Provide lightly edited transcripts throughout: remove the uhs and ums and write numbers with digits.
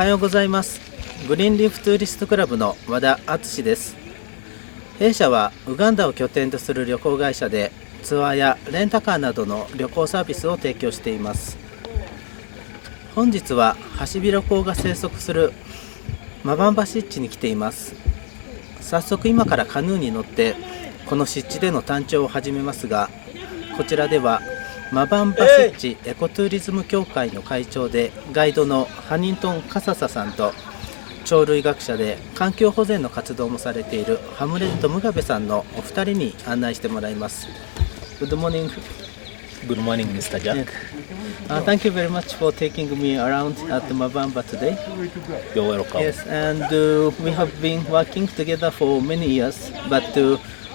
はようございます。グリーンリーフツーリストクラブの和田敦です。弊社はウガンダを拠点とする旅行会社でツアーやレンタカーなどの旅行サービスを提供しています。本日はハシビロコウが生息するマバンバ湿地に来ています。早速今からカヌーに乗ってこの湿地での探検を始めますが、こちらではマバンバ湿地エコトゥーリズム協会の会長でガイドのハニントン・カササさんと鳥類学者で環境保全の活動もされているハムレット・ムガベさんのお二人に案内してもらいます。Good morning. Good morning, Mr. Jack. Thank you very much for taking me around at Mabamba today. You're welcome. Yes, and we have been working together for many years, but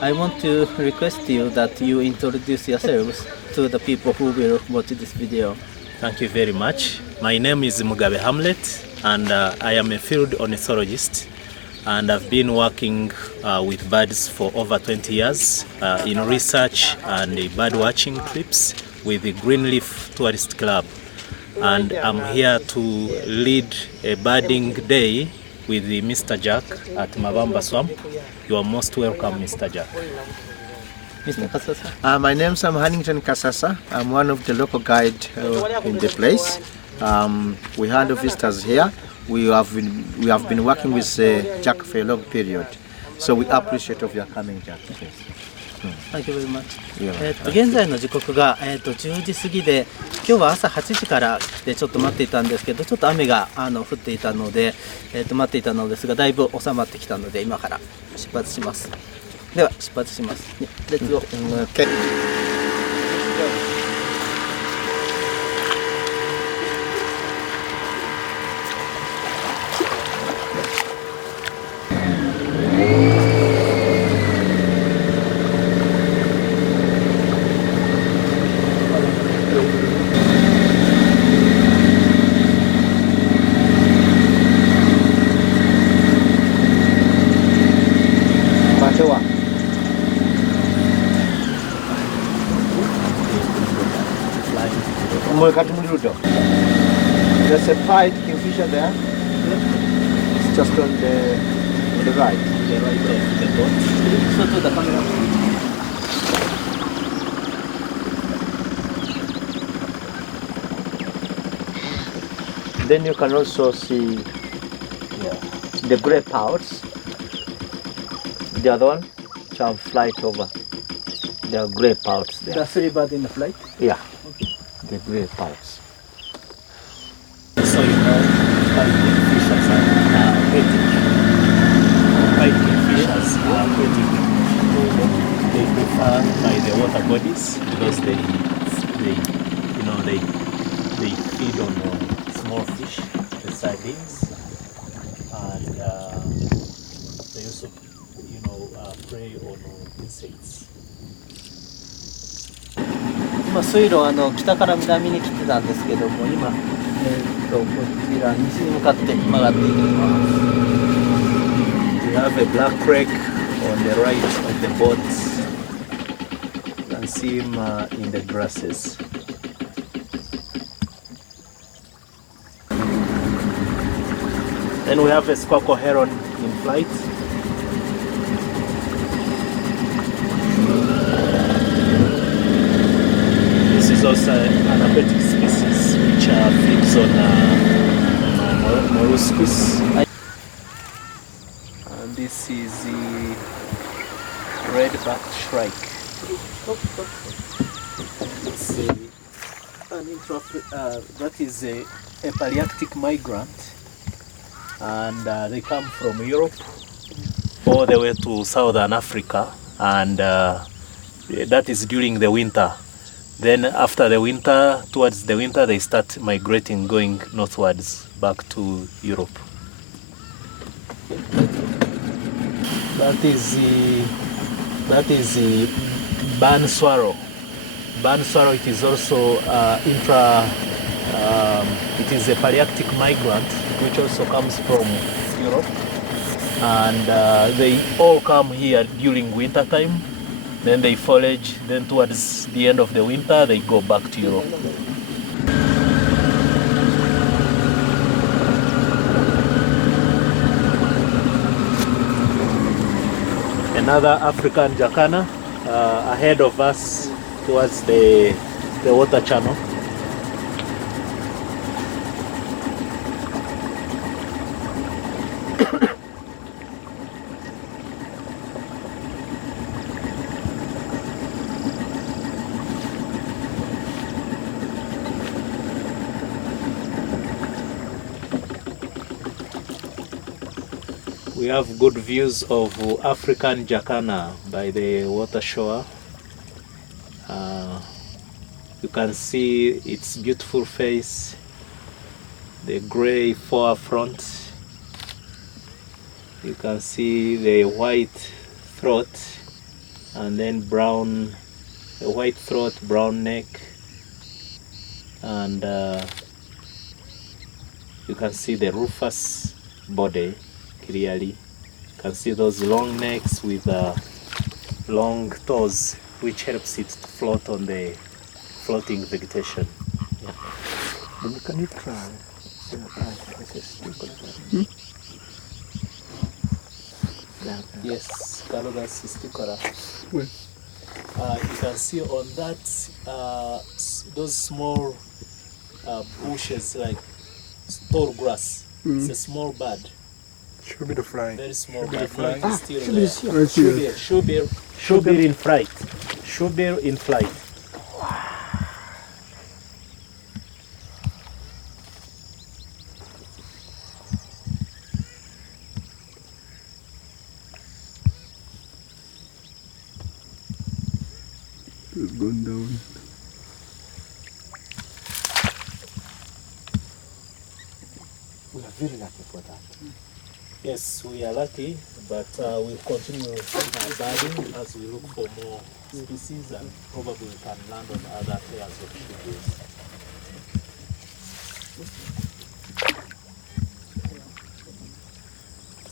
I want to request you that you introduce yourselves to the people who will watch this video. Thank you very much. My name is Mugabe Hamlet, and I am a field ornithologist, and I've been working with birds for over 20 years in research and bird watching trips with the Greenleaf Tourist Club. And I'm here to lead a birding day with Mr. Jack at Mabamba Swamp. You are most welcome, Mr. Jack. Mr. Kasasa? My name is Hannington Kasasa. I'm one of the local guide in the place. We had visitors here. We have been working with Jack for a long period. So we appreciate of your coming, Jack. Thank you very much. 現在の時刻が、10時過ぎで、今日は朝8時から来てちょっと待っていたんですけど、ちょっと雨が降っていたので、待っていたのですが、だいぶ収まってきたので、今から出発します。では出発します。レッツゴー。Okay. There's a pied kingfisher there. It's just on the right. The right of the boat. So to the camera. Then you can also see the grey pouts. The other one, some flight over. There are grey pouts there. The three birds in the flight? Yeah, the grey pouts. So you know, pied kingfishers are aquatic. Pied kingfishers are aquatic. They prefer by the water bodies because they feed on small fish, the sardines, and they also prey on insects. 今水路北から南に来てたんですけども、今こちら西に向かって曲がっていきます。We have a black crake on the right of the boat. You can see him in the grasses. Then we have a squawk heron in flight. This is also an aquatic species which feeds on molluscus. And this is the red-backed shrike. It's that is a Palearctic migrant, and they come from Europe all the way to Southern Africa, and that is during the winter. Then after the winter, towards the winter, they start migrating, going northwards back to Europe. That is the barn swallow. Barn swallow, it is also it is a Palearctic migrant which also comes from Europe, and they all come here during winter time. Then they forage, then towards the end of the winter they go back to Europe. Another African jacana ahead of us towards the water channel. We have good views of African jacana by the water shore. You can see its beautiful face, the gray forefront. You can see the white throat and then brown, the white throat, brown neck, and you can see the rufous body clearly. You can see those long necks with long toes, which helps it to float on the floating vegetation. Yeah. Can you try? Yes, Carolus cysticora. You can see on that those small bushes like tall grass. It's a small bird. Show me the fly. Very small Show me bird. the fly. Now it is still there. Right here. Shoebill in flight. Shoebill in flight. It's gone down. We are very lucky for that. Yes, we are lucky, but we'll continue birding as we look for more species, and probably we can land on other pairs of shoebills.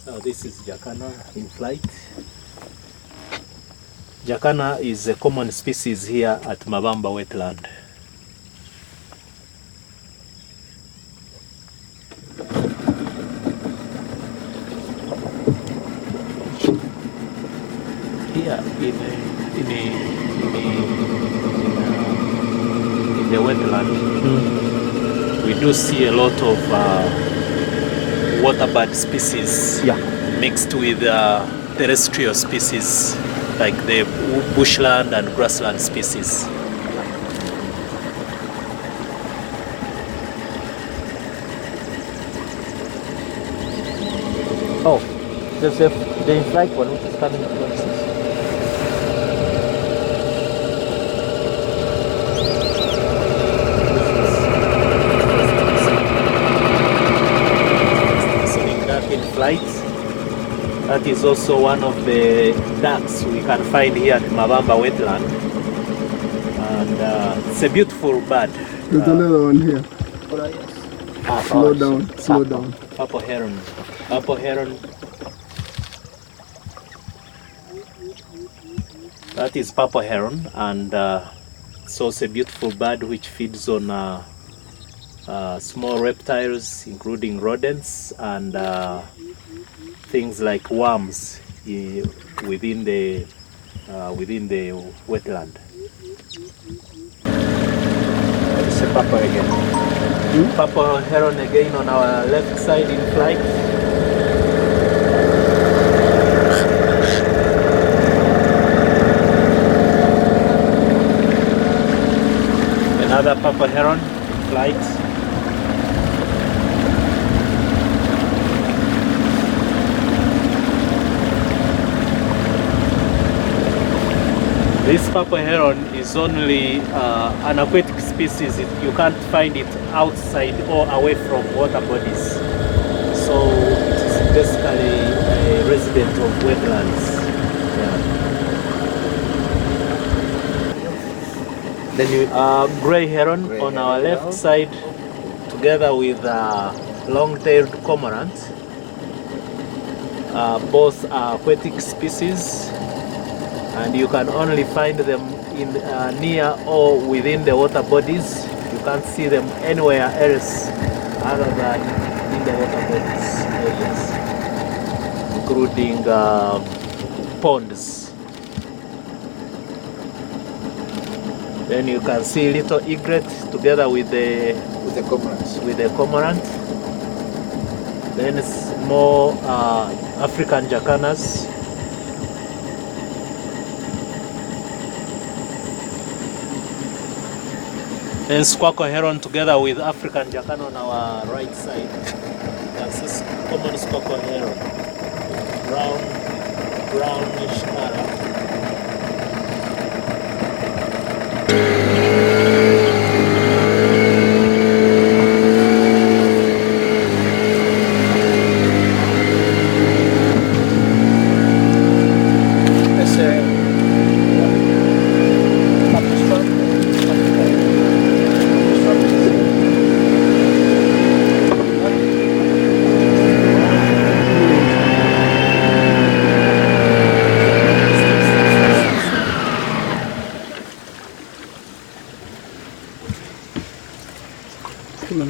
Now this is jacana in flight. Jacana is a common species here at Mabamba wetland. Here in the wetland, we do see a lot of waterbird species mixed with terrestrial species like the bushland and grassland species. Oh, there's the in-flight one which is coming towards us. That is also one of the ducks we can find here at Mabamba wetland, and it's a beautiful bird. There's another one here. Slow down, slow down. Purple heron. Purple heron. That is purple heron, and it's also a beautiful bird which feeds on small reptiles, including rodents and things like worms within the wetland. It's a purple again. Purple heron again on our left side in flight. Another purple heron in flight. This purple heron is only an aquatic species. You can't find it outside or away from water bodies. So it is basically a resident of wetlands. Yeah. Then you gray heron on our left side, together with long-tailed cormorant. Both are aquatic species, and you can only find them in near or within the water bodies. You can't see them anywhere else other than in the water bodies areas, including ponds. Then you can see little egret together with the cormorant. Then it's more African jacanas. Then squawk heron together with African jacana on our right side. You can see common squawk heron, brownish color.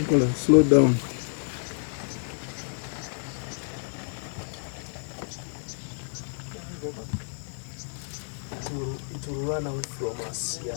Hold on, slow down. It will run away from us. Yeah.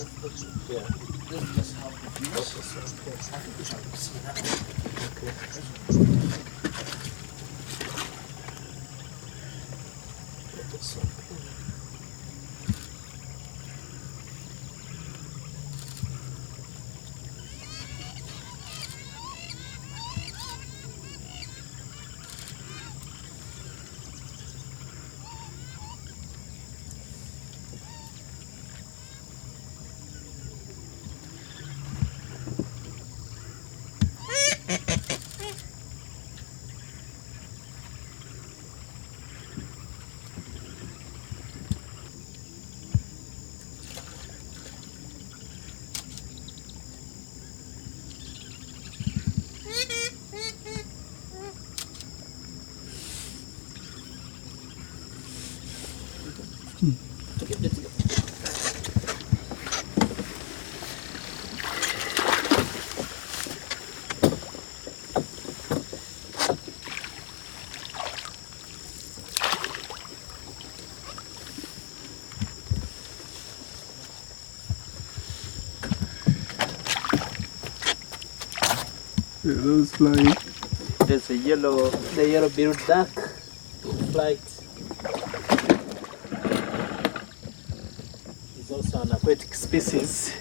Yeah, those flying. There's the yellow-billed duck in flight. It's also an aquatic species.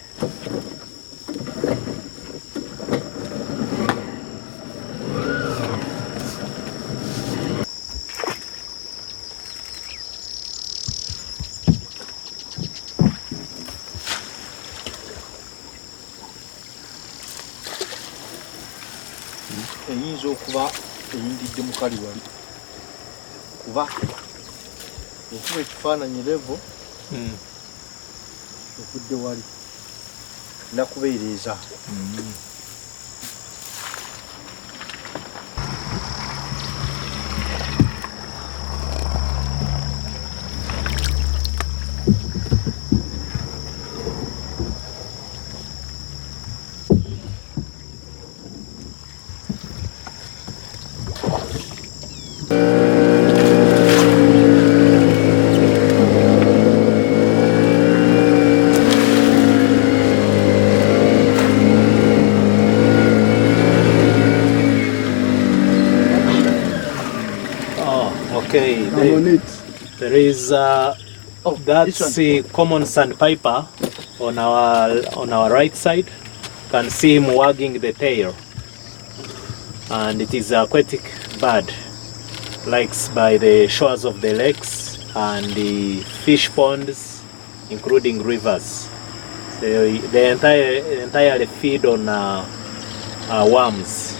eyinza okuba eyingidde mu kaliwali kuba okuba ekifaananyi levo evudde wali nakubeereza. Okay, I'm on it. there is that's the common sandpiper on our right side. You can see him wagging the tail, and it is an aquatic bird, likes by the shores of the lakes and the fish ponds, including rivers. They entirely feed on worms.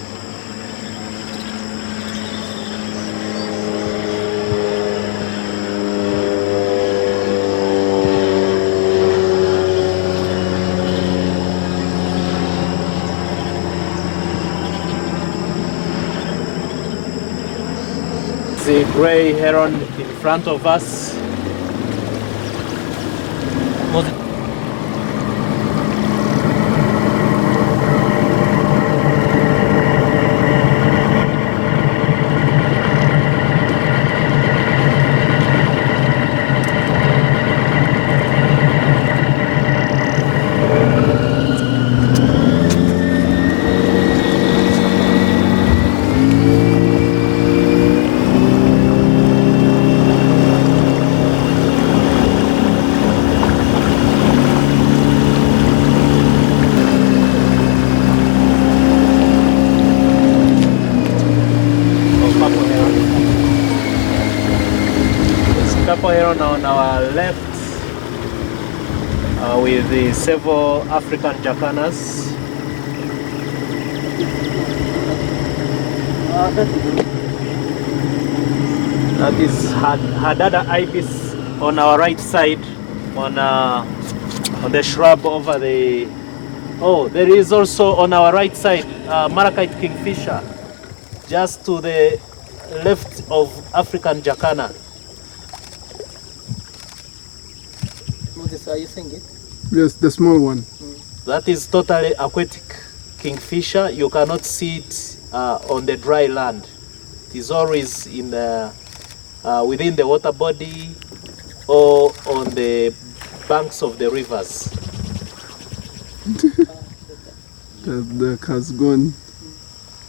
The grey heron in front of us. Chapo heron on our left with the several African jacanas. That is Hadada ibis on our right side, on the shrub over the. Oh, there is also on our right side Malachite kingfisher, just to the left of African jacana. Are you seeing it? Yes, the small one. That is totally aquatic kingfisher. You cannot see it on the dry land. It is always in the within the water body or on the banks of the rivers. The car's gone.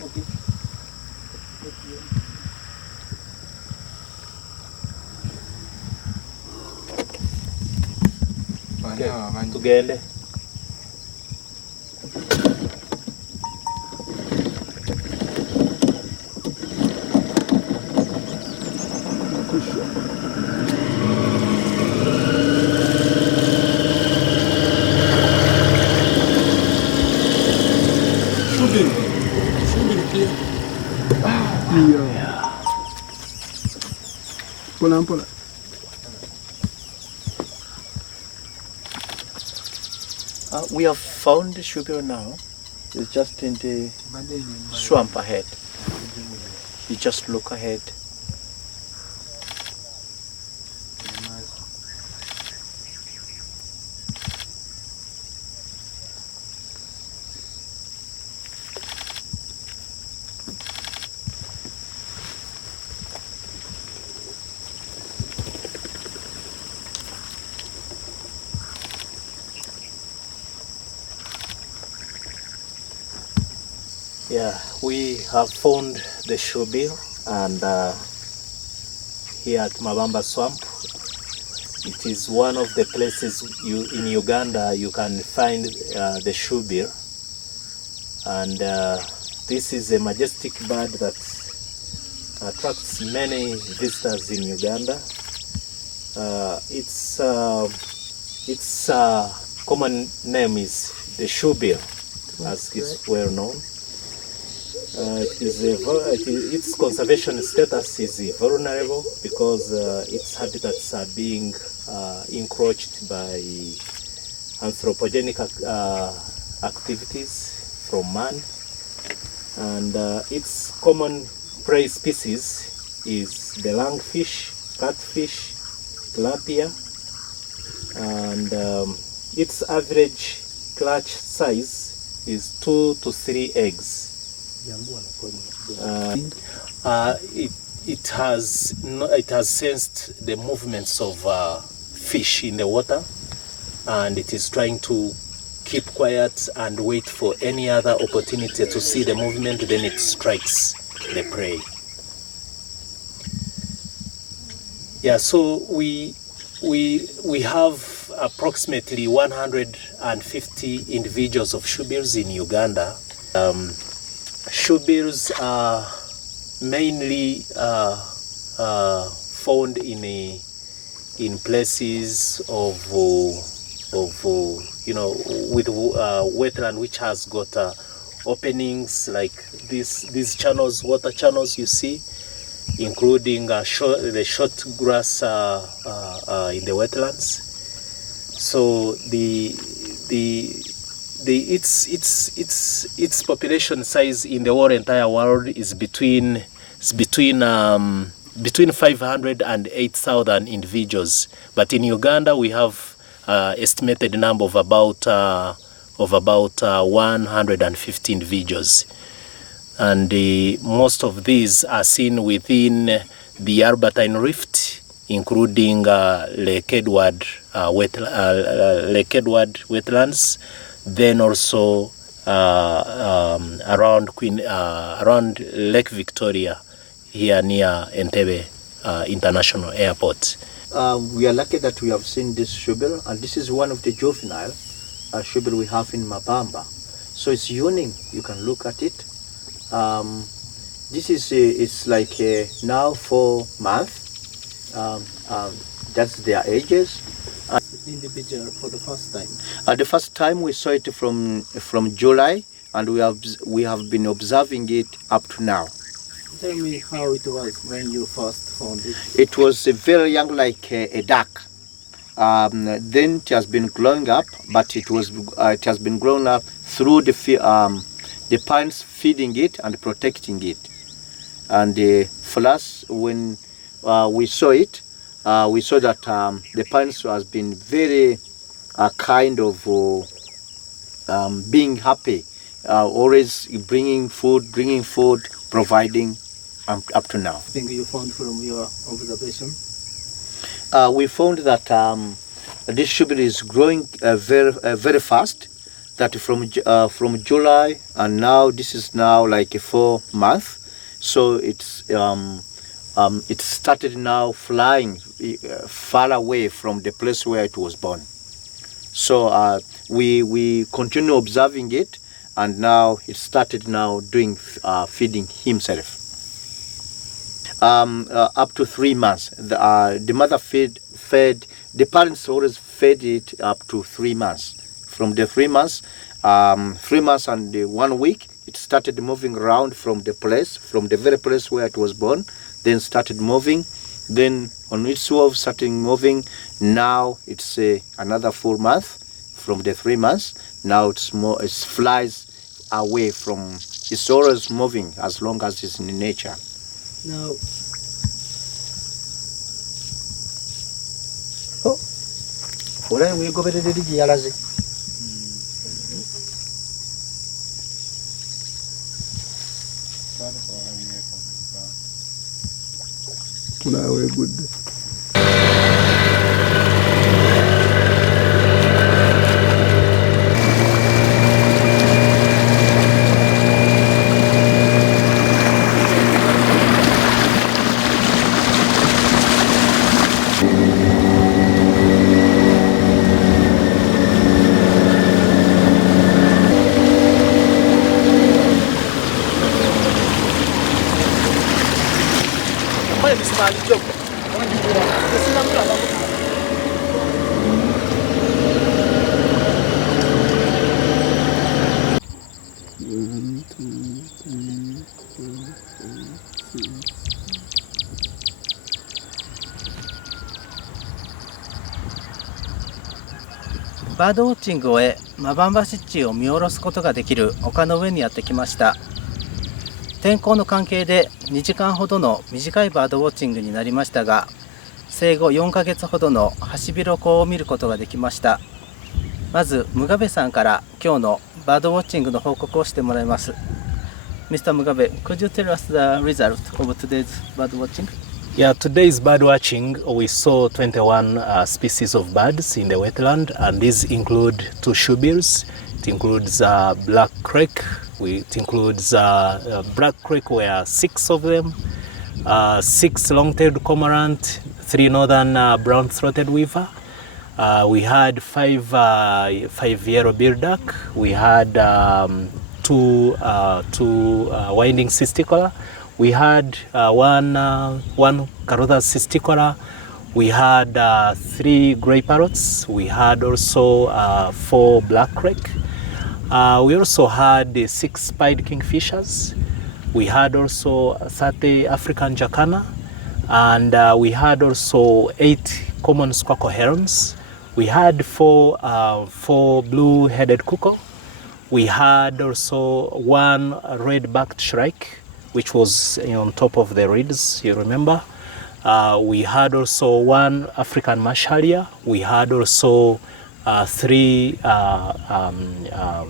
Okay. Tugende. Yeah. Pull on, pull on. We have found the sugar now. It's just in the swamp ahead. You just look ahead. Yeah, we have found the shoebill, and here at Mabamba Swamp, it is one of the places in Uganda you can find the shoebill, and this is a majestic bird that attracts many visitors in Uganda. Its common name is the shoebill, as is well known. Its conservation status is vulnerable because its habitats are being encroached by anthropogenic activities from man, and its common prey species is the lungfish, catfish, tilapia, and its average clutch size is 2 to 3 eggs. It has sensed the movements of fish in the water, and it is trying to keep quiet and wait for any other opportunity to see the movement, then it strikes the prey. Yeah, so we have approximately 150 individuals of shoebills in Uganda. Shoebills are mainly found in places of with wetland which has got openings like these channels, water channels you see, including the short grass in the wetlands. So its population size in the whole entire world is between 500 and 8,000 individuals. But in Uganda, we have estimated number of about 150 individuals, and most of these are seen within the Albertine Rift, including Lake Edward wetlands. Then also around Lake Victoria, here near Entebbe International Airport. We are lucky that we have seen this shoebill, and this is one of the juvenile shoebill we have in Mabamba. So it's yawning. You can look at it. This is it's like now 4 months. That's their ages. Individual for the first time. The first time we saw it from July, and we have been observing it up to now. Tell me how it was when you first found it. It was very young, like a duck. Then it has been growing up, but it has been growing up through the parents feeding it and protecting it. And for us, when we saw it, we saw that the parents has been very kind of being happy, always bringing food, providing up to now. Thing you found from your observation? We found that this sugar is growing very fast. That from July and now this is now like 4 months, so it started now flying far away from the place where it was born. So we continue observing it, and now it started now doing feeding himself. Up to 3 months, the mother fed. The parents always fed it up to 3 months. From the 3 months, 3 months and 1 week, it started moving around from the very place where it was born. Then started moving. Then on its way starting moving. Now it's another 4 months from the 3 months. Now it flies away from. It's always moving as long as it's in nature. Now, we go very yalazi. Now we're good.バードウォッチングを終え、マバンバ湿地を見下ろすことができる丘の上にやってきました。天候の関係で2時間ほどの短いバードウォッチングになりましたが、生後4ヶ月ほどのハシビロコウを見ることができました。まずムガベさんから今日のバードウォッチングの報告をしてもらいます。Mr. Mugabe, could you tell us the result of today's bird watching? Yeah, today's bird watching, we saw 21 species of birds in the wetland, and these include 2 shoebills. It includes black crake. It includes black crake, where 6 of them, 6 long-tailed cormorant, 3 northern brown-throated weaver. We had 5 yellow-billed duck. We had 2 winding cisticola. We had one Carotharus cisticola. We had 3 grey parrots. We had also 4 black crake. We also had 6 spide kingfishers. We had also 30 African jacana, and we had also 8 common squawk herons. We had 4 blue-headed cuckoo. We had also 1 red-backed shrike, which was on top of the reeds, you remember. We had also 1 African marsh harrier. We had also 3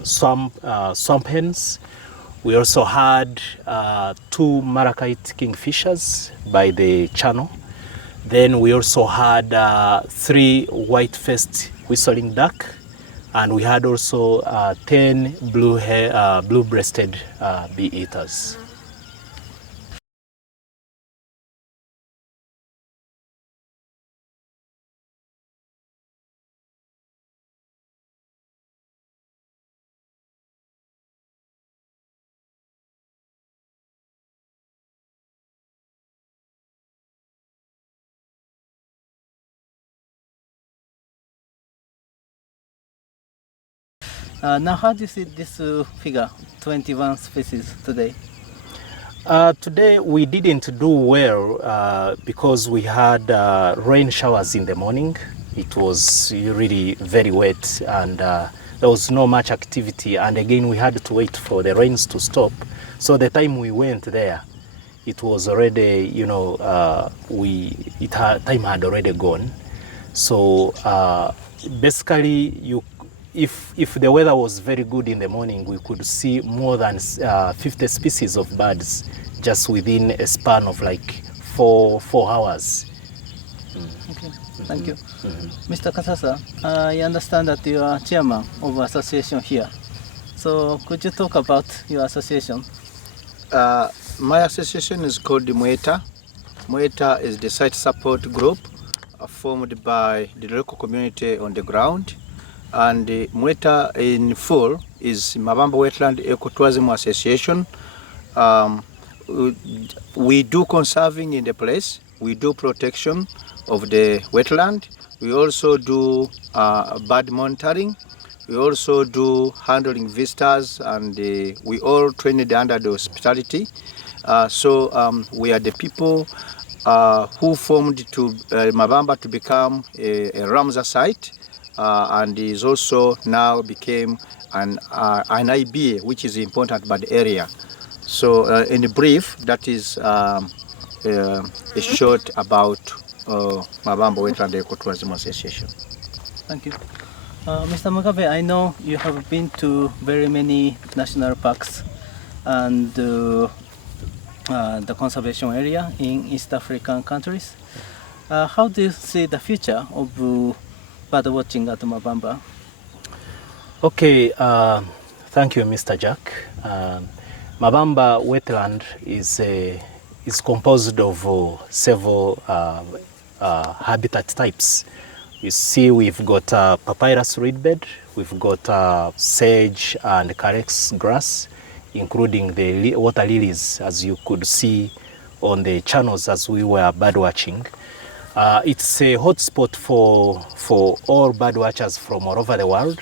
swamp hens. We also had 2 malachite kingfishers by the channel. Then we also had 3 white-faced whistling duck, and we had also 10 blue-breasted bee-eaters. Now, how do you see this figure, 21 species today? Today we didn't do well because we had rain showers in the morning. It was really very wet and there was no much activity, and again we had to wait for the rains to stop. So the time we went there, it was already, time had already gone. So basically, if the weather was very good in the morning, we could see more than 50 species of birds just within a span of like 4 hours. Okay, thank you. Mr. Kasasa, I understand that you are chairman of association here. So could you talk about your association? My association is called the Mweta. Mweta is the site support group formed by the local community on the ground. And Mweta in full is Mabamba Wetland Ecotourism Association. We do conserving in the place. We do protection of the wetland. We also do bird monitoring. We also do handling visitors, and we all trained under the hospitality. So we are the people who formed to Mabamba to become a Ramsar site, and is also now became an IBA, which is important by the area. So in brief, that is a short about Mabamba Wetland Ecotourism Association. Thank you. Mr. Mugabe, I know you have been to very many national parks and the conservation area in East African countries. How do you see the future of bird watching at Mabamba? Okay, thank you, Mr. Jack. Mabamba wetland is composed of several habitat types. You see, we've got papyrus reedbed, we've got sage and carex grass, including the water lilies, as you could see on the channels as we were bird watching. It's a hotspot for all bird watchers from all over the world.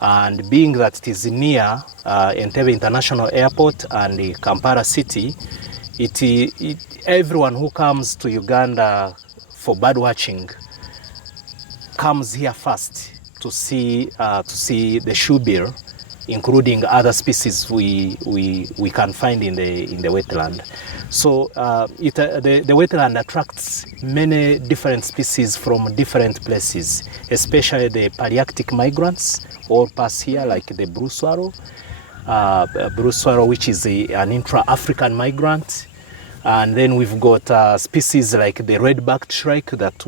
And being that it is near Entebbe International Airport and Kampala City, everyone who comes to Uganda for bird watching comes here first to see the shoebill, including other species we can find in the wetland. So the wetland attracts many different species from different places, especially the Palearctic migrants all pass here, like the blue swallow, which is an intra-African migrant. And then we've got species like the red-backed shrike, that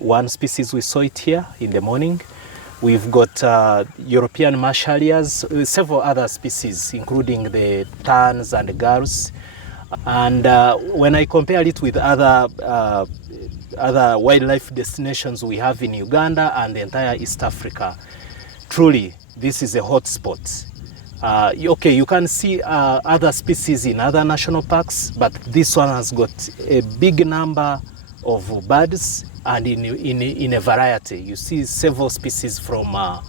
one species we saw it here in the morning. We've got European marsh harriers, several other species, including the terns and the gulls. And when I compare it with other wildlife destinations we have in Uganda and the entire East Africa, truly this is a hot spot. Okay, you can see other species in other national parks, but this one has got a big number of birds and in a variety. You see several species from the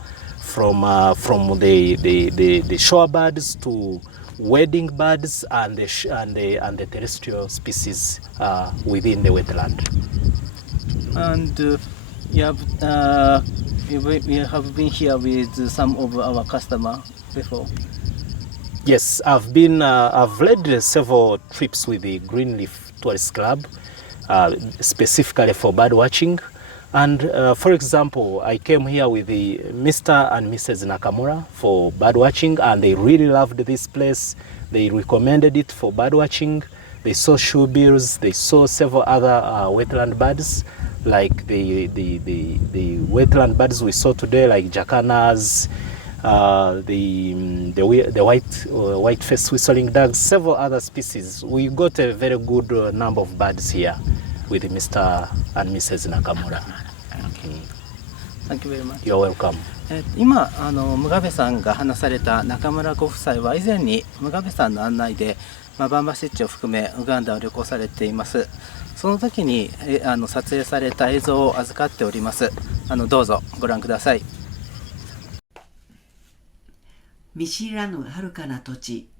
shorebirds to wading birds and the terrestrial species within the wetland. And we have been here with some of our customers before. Yes, I've led several trips with the Greenleaf Tourist Club, specifically for bird watching. And for example, I came here with the Mr. and Mrs. Nakamura for bird watching, and they really loved this place. They recommended it for bird watching. They saw shoebills, they saw several other wetland birds, like the wetland birds we saw today, like jacanas, the white-faced whistling ducks, several other species. We got a very good number of birds here with Mr. and Mrs. Nakamura. Thank you very much. You're welcome. 今ムガベさんが話された中村ご夫妻は以前にムガベさんの案内でマバンバ湿地を含めウガンダを旅行されています。その時に撮影された映像を預かっております。どうぞご覧ください。見知らぬ遥かな土地、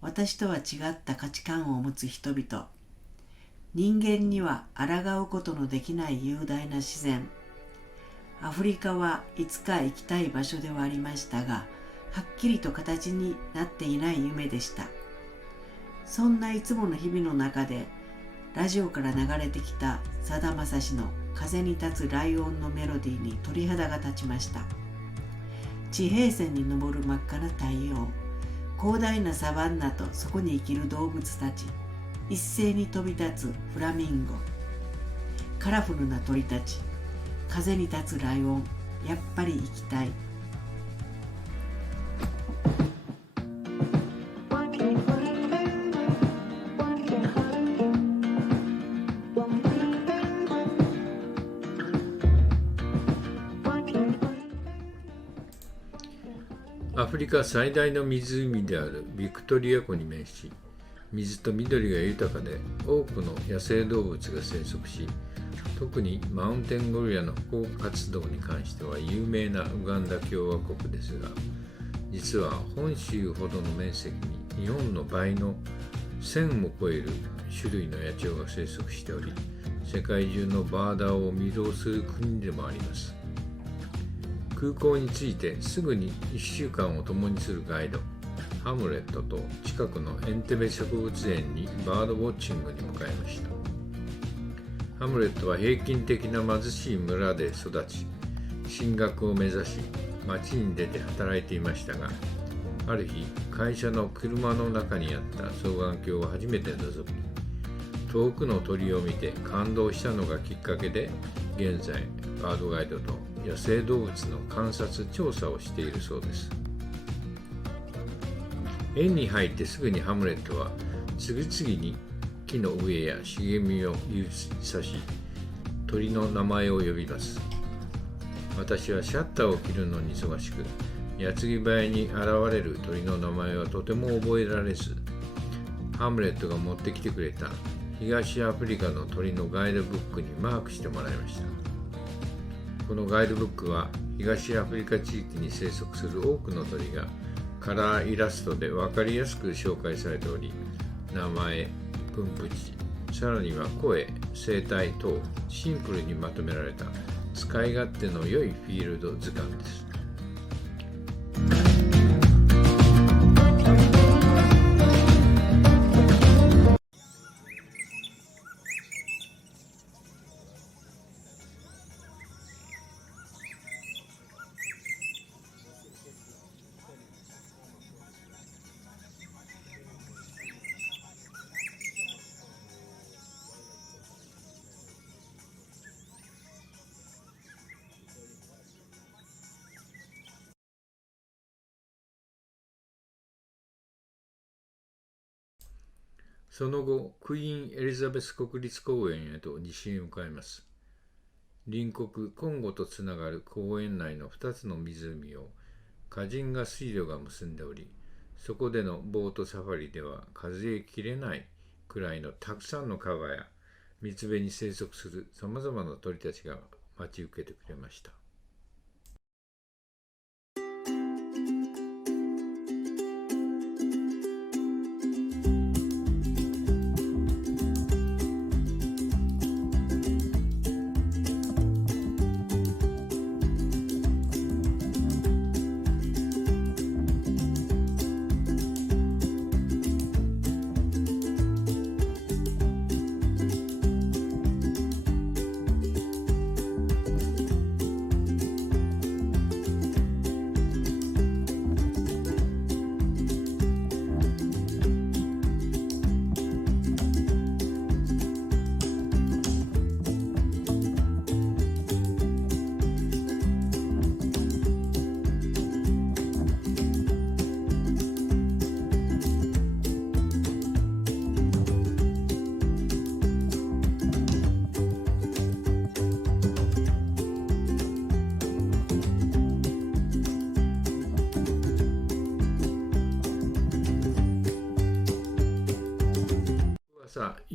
私とは違った価値観を持つ人々、人間には抗うことのできない雄大な自然。アフリカはいつか行きたい場所ではありましたが、はっきりと形になっていない夢でした。そんないつもの日々の中で、ラジオから流れてきたさだまさしの風に立つライオンのメロディーに鳥肌が立ちました。地平線に昇る真っ赤な太陽、広大なサバンナとそこに生きる動物たち、一斉に飛び立つフラミンゴ、カラフルな鳥たち、風に立つライオン、やっぱり行きたい。アフリカ最大の湖であるビクトリア湖に面し、水と緑が豊かで多くの野生動物が生息し、特にマウンテンゴリラの保護活動に関しては有名なウガンダ共和国ですが、実は本州ほどの面積に日本の倍の1000を超える種類の野鳥が生息しており、世界中のバーダーを魅了する国でもあります。空港に着いてすぐに1週間を共にするガイド、ハムレットと近くのエンテベ植物園にバードウォッチングに向かいました。ハムレットは平均的な貧しい村で育ち、進学を目指し、町に出て働いていましたが、ある日、会社の車の中にあった双眼鏡を初めて覗き、遠くの鳥を見て感動したのがきっかけで、現在、バードガイドと野生動物の観察調査をしているそうです。園に入ってすぐにハムレットは次々に木の上や茂みを指さし、鳥の名前を呼びます。私はシャッターを切るのに忙しく、矢継ぎ早に現れる鳥の名前はとても覚えられず、ハムレットが持ってきてくれた東アフリカの鳥のガイドブックにマークしてもらいました。このガイドブックは東アフリカ地域に生息する多くの鳥がカラーイラストで分かりやすく紹介されており、名前、分布地、さらには声、生態等シンプルにまとめられた使い勝手の良いフィールド図鑑です。その後、クイーンエリザベス国立公園へと西へ向かいます。隣国コンゴとつながる公園内の2つの湖をカジンガ水路が結んでおり、そこでのボートサファリでは数えきれないくらいのたくさんのカバや水辺に生息するさまざまな鳥たちが待ち受けてくれました。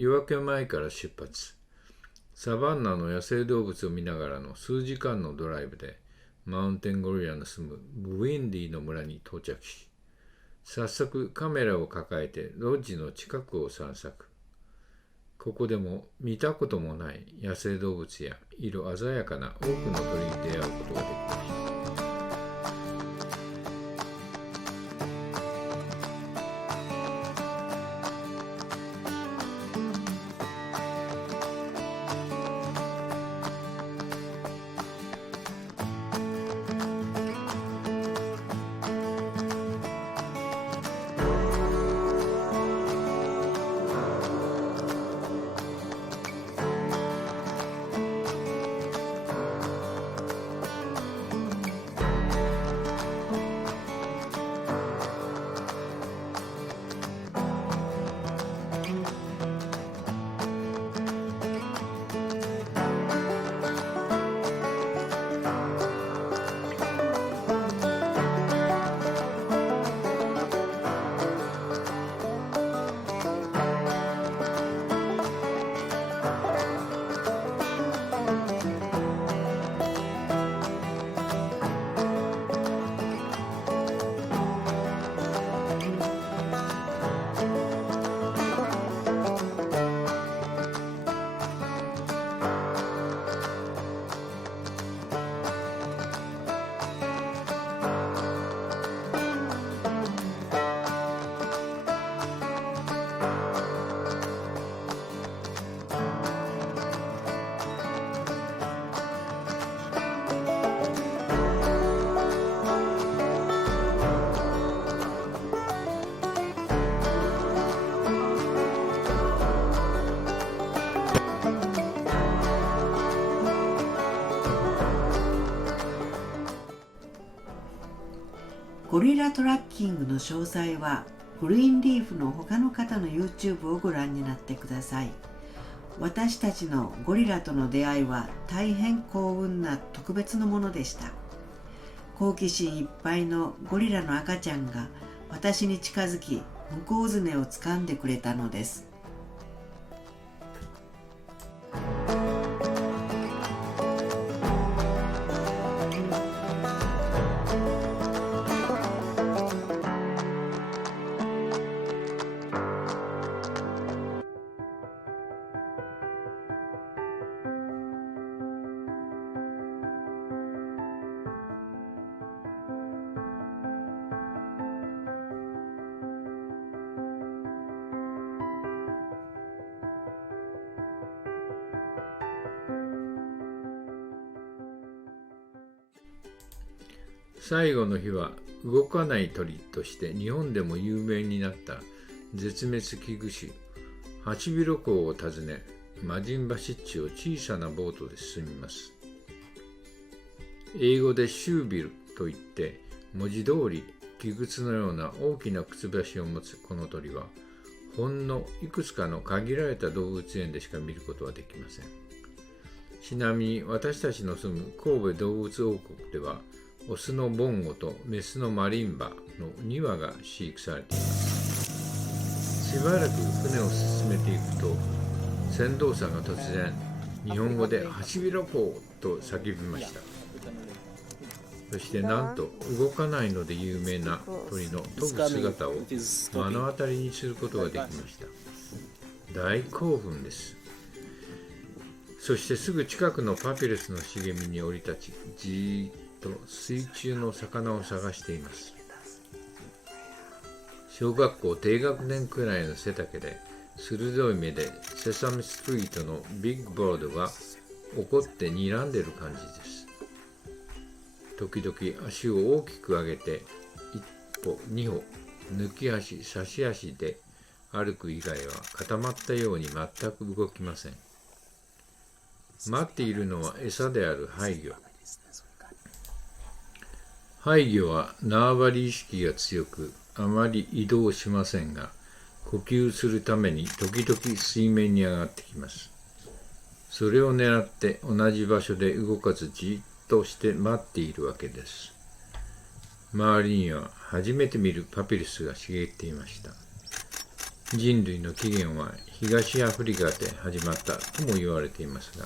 夜明け前から出発。サバンナの野生動物を見ながらの数時間のドライブで、マウンテンゴリラの住むブウィンディの村に到着し、早速カメラを抱えてロッジの近くを散策。ここでも見たこともない野生動物や色鮮やかな多くの鳥に出会うことができました。ゴリラトラッキングの詳細はグリーンリーフの他の方の YouTube をご覧になってください。私たちのゴリラとの出会いは大変幸運な特別なものでした。好奇心いっぱいのゴリラの赤ちゃんが私に近づき、向こうずねを掴んでくれたのです。最後の日は動かない鳥として日本でも有名になった絶滅危惧種ハチビロコウを訪ね、マジンバ湿地を小さなボートで進みます。英語でシュービルといって、文字通り木靴のような大きなくちばしを持つこの鳥は、ほんのいくつかの限られた動物園でしか見ることはできません。ちなみに私たちの住む神戸動物王国では、オスのボンゴとメスのマリンバの2羽が飼育されています。しばらく船を進めていくと、船頭さんが突然日本語でハチビロコウと叫びました。そしてなんと動かないので有名な鳥の飛ぶ姿を目の当たりにすることができました。大興奮です。そしてすぐ近くのパピルスの茂みに降り立ち、じーっと水中の魚を探しています。小学校低学年くらいの背丈で、鋭い目でセサミストリートのビッグボードが怒って睨んでる感じです。時々足を大きく上げて1歩2歩抜き足差し足で歩く以外は固まったように全く動きません。待っているのは餌である廃魚。廃魚は縄張り意識が強くあまり移動しませんが、呼吸するために時々水面に上がってきます。それを狙って同じ場所で動かずじっとして待っているわけです。周りには初めて見るパピルスが茂っていました。人類の起源は東アフリカで始まったとも言われていますが、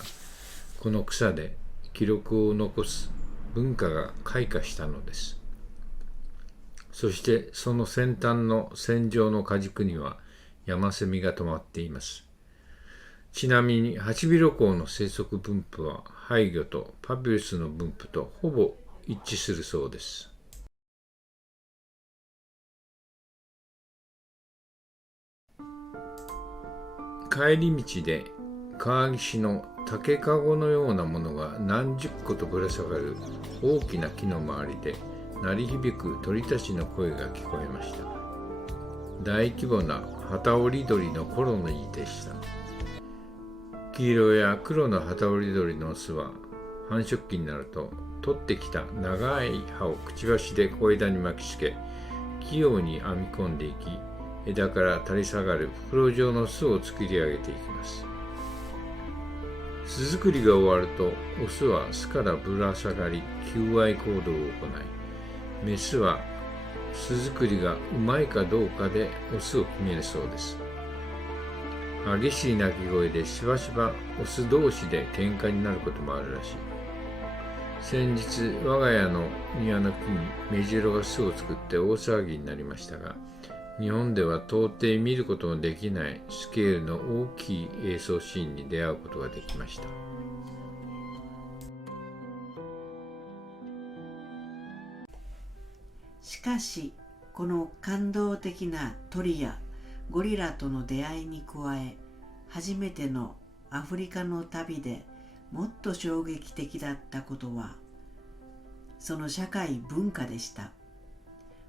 この草で記録を残す文化が開花したのです。そしてその先端の線状の果軸にはヤマセミが止まっています。ちなみにハシビロコウの生息分布は廃魚とパピルスの分布とほぼ一致するそうです。帰り道で川岸の竹かごのようなものが何十個とぶら下がる大きな木の周りで鳴り響く鳥たちの声が聞こえました。大規模な旗織り鳥のコロニーでした。黄色や黒の旗織り鳥のオスは繁殖期になると取ってきた長い葉をくちばしで小枝に巻きつけ、器用に編み込んでいき、枝から垂れ下がる袋状の巣を作り上げていきます。巣作りが終わるとオスは巣からぶら下がり求愛行動を行い、メスは巣作りがうまいかどうかでオスを決めるそうです。激しい鳴き声でしばしばオス同士で喧嘩になることもあるらしい。先日我が家の庭の木にメジロが巣を作って大騒ぎになりましたが、日本では到底見ることのできないスケールの大きい映像シーンに出会うことができました。しかしこの感動的な鳥やゴリラとの出会いに加え、初めてのアフリカの旅でもっと衝撃的だったことはその社会文化でした。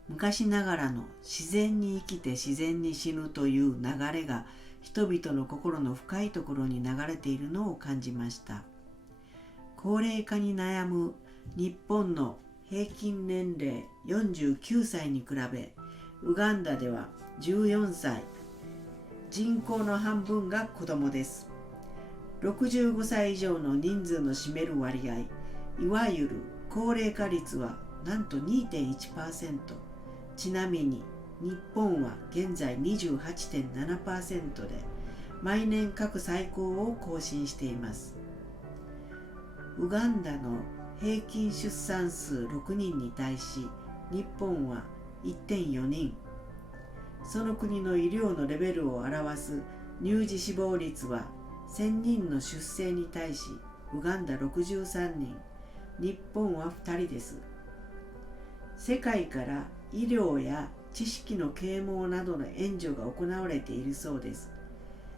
昔ながらの自然に生きて自然に死ぬという流れが人々の心の深いところに流れているのを感じました。高齢化に悩む日本の平均年齢49歳に比べ、ウガンダでは14歳、人口の半分が子供です。65歳以上の人数の占める割合、いわゆる高齢化率はなんと 2.1%。ちなみに日本は現在 28.7% で毎年過去最高を更新しています。ウガンダの平均出産数6人に対し日本は 1.4 人。その国の医療のレベルを表す乳児死亡率は1000人の出生に対しウガンダ63人、日本は2人です。世界から医療や知識の啓蒙などの援助が行われているそうです。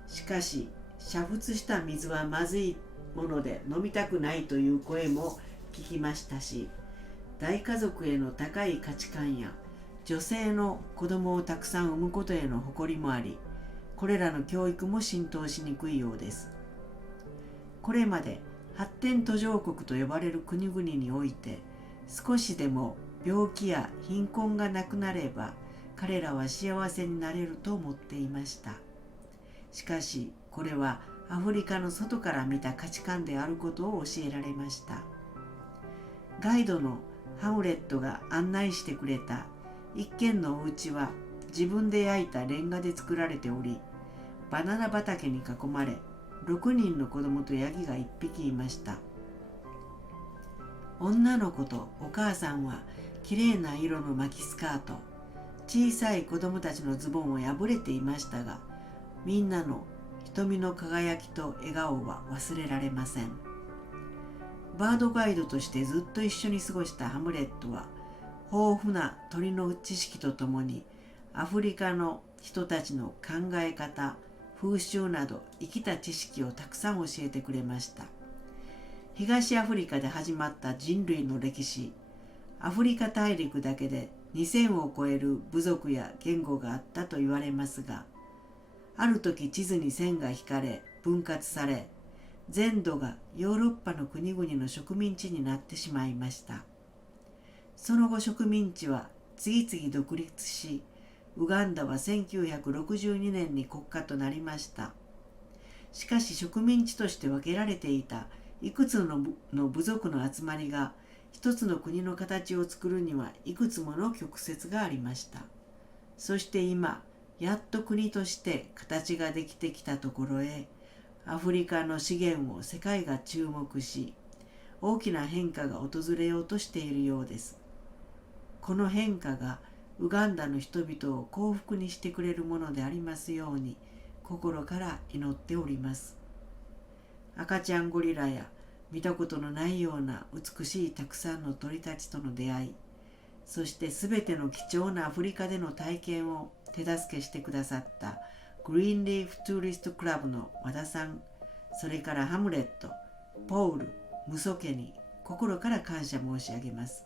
しかし煮沸した水はまずいもので飲みたくないという声も聞きましたし、大家族への高い価値観や女性の子供をたくさん産むことへの誇りもあり、これらの教育も浸透しにくいようです。これまで発展途上国と呼ばれる国々において、少しでも病気や貧困がなくなれば彼らは幸せになれると思っていました。しかしこれはアフリカの外から見た価値観であることを教えられました。ガイドのハムレットが案内してくれた一軒のお家は自分で焼いたレンガで作られており、バナナ畑に囲まれ6人の子供とヤギが1匹いました。女の子とお母さんはきれいな色の巻きスカート、小さい子供たちのズボンを破れていましたが、みんなの瞳の輝きと笑顔は忘れられません。バードガイドとしてずっと一緒に過ごしたハムレットは、豊富な鳥の知識とともにアフリカの人たちの考え方、風習など生きた知識をたくさん教えてくれました。東アフリカで始まった人類の歴史、アフリカ大陸だけで2000を超える部族や言語があったと言われますが、ある時地図に線が引かれ分割され、全土がヨーロッパの国々の植民地になってしまいました。その後植民地は次々独立し、ウガンダは1962年に国家となりました。しかし植民地として分けられていたいくつの部族の集まりが一つの国の形を作るにはいくつもの曲折がありました。そして今、やっと国として形ができてきたところへ、アフリカの資源を世界が注目し、大きな変化が訪れようとしているようです。この変化がウガンダの人々を幸福にしてくれるものでありますように心から祈っております。赤ちゃんゴリラや見たことのないような美しいたくさんの鳥たちとの出会い、そしてすべての貴重なアフリカでの体験を手助けしてくださったグリーンリーフトゥーリストクラブの和田さん、それからハムレット、ポール、ムソ家に心から感謝申し上げます。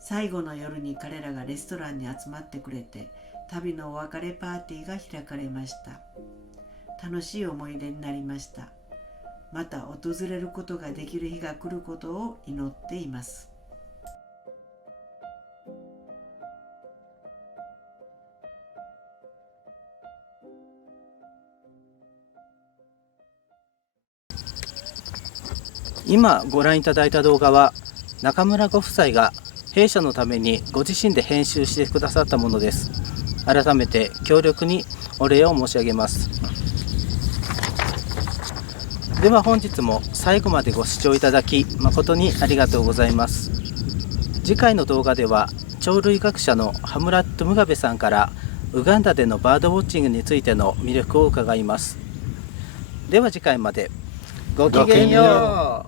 最後の夜に彼らがレストランに集まってくれて、旅のお別れパーティーが開かれました。楽しい思い出になりました。また訪れることができる日が来ることを祈っています。今ご覧いただいた動画は中村ご夫妻が弊社のためにご自身で編集してくださったものです。改めて強力にお礼を申し上げます。では本日も最後までご視聴いただき誠にありがとうございます。次回の動画では鳥類学者のハムラット・ムガベさんからウガンダでのバードウォッチングについての魅力を伺います。では次回までごきげんよう。